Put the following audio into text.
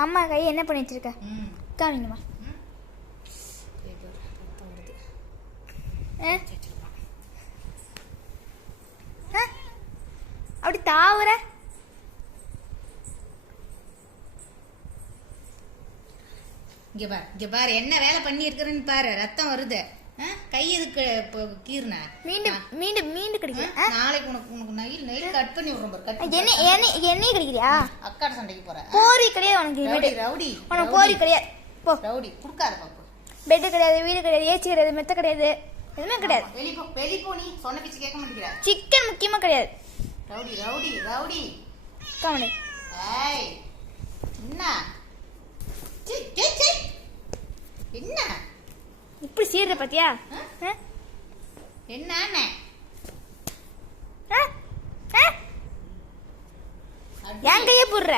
அம்மா கையை என்ன பண்ணி வச்சிருக்க? ம். காமிங்கம்மா? அப்படி தாவுற? இங்க பாரு இங்க பாரு என்ன வேலை பண்ணி இருக்கிறேன்னு பாரு ரத்தம் வருது? கை எதுக்கு கீர்ன மீண்டும் மீண்டும் மீண்டும் கிடைக்கல? நாளைக்கு உனக்கு உனக்கு நெயில் நெயில் கட் பண்ணி விடுறோம் பாரு கட் என்ன என்ன எண்ணெய் கிடைக்கிறியா? அக்காட சண்டைக்கு போற? போரி கிடையாது உனக்கு ரவுடி வீடு ரவுடி உனக்கு போரி கிடையாது. போ. ரவுடி கொடுக்காத பாப்பு பெட்டு கிடையாது வீடு கிடையாது ஏசி கிடையாது மெத்த கிடையாது. எதுவுமே கிடையாது. வெளி போ வெளி போ நீ. சொன்ன பேச்சு கேட்க மாட்டேங்கிற. சிக்கன் முக்கியமா கிடையாது. Rowdy rowdy rowdy. கவனி ஏய் என்ன. என்ன? இப்படி சீர்ற பாத்தியா? என்ன? என் கையை போடுற.